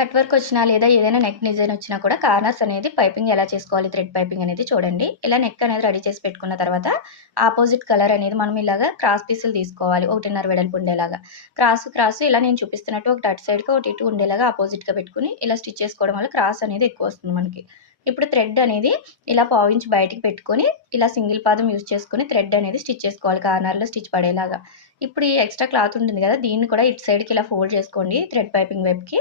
Cut work వచ్చినా లేదా ఏదైనా నెక్ డిజైన్ వచ్చినా కూడా కార్నర్స్ అనేది పైపింగ్ ఎలా చేసుకోవాలి థ్రెడ్ పైపింగ్ అనేది చూడండి. ఇలా నెక్ అనేది రెడీ చేసి పెట్టుకున్న తర్వాత ఆపోజిట్ కలర్ అనేది మనం ఇలాగా క్రాస్ పీసులు తీసుకోవాలి ఒకటిన్నర వెడల్పు ఉండేలాగా. క్రాస్ క్రాస్ ఇలా నేను చూపిస్తున్నట్టు ఒకటి అటు సైడ్కి ఒకటి ఇటు ఉండేలాగా ఆపోజిట్గా పెట్టుకుని ఇలా స్టిచ్ చేసుకోవడం వల్ల క్రాస్ అనేది ఎక్కువ వస్తుంది మనకి. ఇప్పుడు థ్రెడ్ అనేది ఇలా పావించి బయటికి పెట్టుకొని ఇలా సింగిల్ పాదం యూజ్ చేసుకుని థ్రెడ్ అనేది స్టిచ్ చేసుకోవాలి కార్నర్లో స్టిచ్ పడేలాగా. ఇప్పుడు ఈ ఎక్స్ట్రా క్లాత్ ఉంటుంది కదా దీన్ని కూడా ఇటు సైడ్కి ఇలా ఫోల్డ్ చేసుకోండి థ్రెడ్ పైపింగ్ వైపుకి.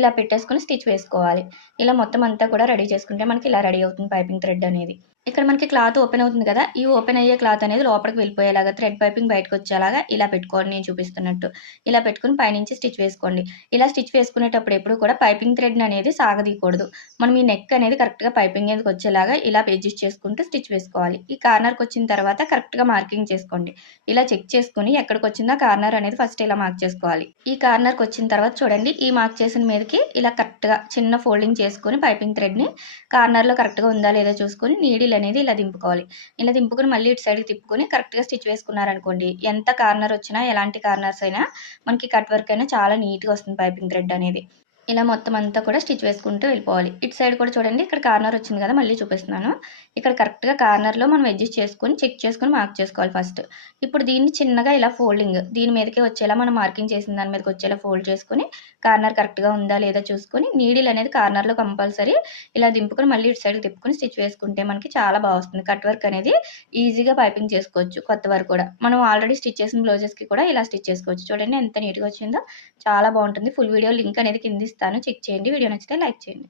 ఇలా పెట్టేసుకొని స్టిచ్ వేసుకోవాలి. ఇలా మొత్తం అంతా కూడా రెడీ చేసుకుంటే మనకి ఇలా రెడీ అవుతుంది పైపింగ్ థ్రెడ్ అనేది. ఇక్కడ మనకి క్లాత్ ఓపెన్ అవుతుంది కదా ఈ ఓపెన్ అయ్యే క్లాత్ అనేది లోపలికి వెళ్ళిపోయేలాగా థ్రెడ్ పైపింగ్ బయటకు వచ్చేలాగా ఇలా పెట్టుకోండి నేను చూపిస్తున్నట్టు. ఇలా పెట్టుకుని పైనుంచి స్టిచ్ వేసుకోండి. ఇలా స్టిచ్ వేసుకునేటప్పుడు ఎప్పుడు కూడా పైపింగ్ థ్రెడ్ అనేది సాగదీయకూడదు. మనం ఈ నెక్ అనేది కరెక్ట్గా పైపింగ్ మీదకి వచ్చేలాగా ఇలా అడ్జస్ట్ చేసుకుంటూ స్టిచ్ వేసుకోవాలి. ఈ కార్నర్కి వచ్చిన తర్వాత కరెక్ట్గా మార్కింగ్ చేసుకోండి. ఇలా చెక్ చేసుకుని ఎక్కడికి వచ్చిందో కార్నర్ అనేది ఫస్ట్ ఇలా మార్క్ చేసుకోవాలి. ఈ కార్నర్కి వచ్చిన తర్వాత చూడండి ఈ మార్క్ చేసిన మీద మీదకి ఇలా కరెక్ట్గా చిన్న ఫోల్డింగ్ చేసుకుని పైపింగ్ థ్రెడ్ని కార్నర్లో కరెక్ట్గా ఉందా లేదా చూసుకొని నీడిల్ అనేది ఇలా దింపుకోవాలి. ఇలా దింపుకుని మళ్ళీ ఇటు సైడ్కి తిప్పుకొని కరెక్ట్గా స్టిచ్ వేసుకున్నారనుకోండి ఎంత కార్నర్ వచ్చినా ఎలాంటి కార్నర్స్ అయినా మనకి కట్ వర్క్ అయినా చాలా నీట్గా వస్తుంది పైపింగ్ థ్రెడ్ అనేది. ఇలా మొత్తం అంతా కూడా స్టిచ్ వేసుకుంటూ వెళ్ళిపోవాలి. ఇటు సైడ్ కూడా చూడండి ఇక్కడ కార్నర్ వచ్చింది కదా మళ్ళీ చూపిస్తున్నాను. ఇక్కడ కరెక్ట్గా కార్నర్లో మనం అడ్జస్ట్ చేసుకొని చెక్ చేసుకుని మార్క్ చేసుకోవాలి ఫస్ట్ ఇప్పుడు దీన్ని చిన్నగా ఇలా ఫోల్డింగ్ దీని మీదకే వచ్చేలా మనం మార్కింగ్ చేసిన దాని మీదకి వచ్చేలా ఫోల్డ్ చేసుకొని కార్నర్ కరెక్ట్గా ఉందా లేదా చూసుకొని నీడిల్ అనేది కార్నర్లో కంపల్సరీ ఇలా దింపుకొని మళ్ళీ ఇటు సైడ్కి తిప్పుకొని స్టిచ్ వేసుకుంటే మనకి చాలా బాగా వస్తుంది. కట్ వర్క్ అనేది ఈజీగా పైపింగ్ చేసుకోవచ్చు కొత్త వర్క్ కూడా. మనం ఆల్రెడీ స్టిచ్ చేసిన బ్లౌజెస్కి కూడా ఇలా స్టిచ్ చేసుకోవచ్చు. చూడండి ఎంత నీట్గా వచ్చిందో చాలా బాగుంటుంది. ఫుల్ వీడియో లింక్ అనేది కింది ఇస్తాను. చెక్ చేయండి. వీడియో నచ్చితే లైక్ చేయండి.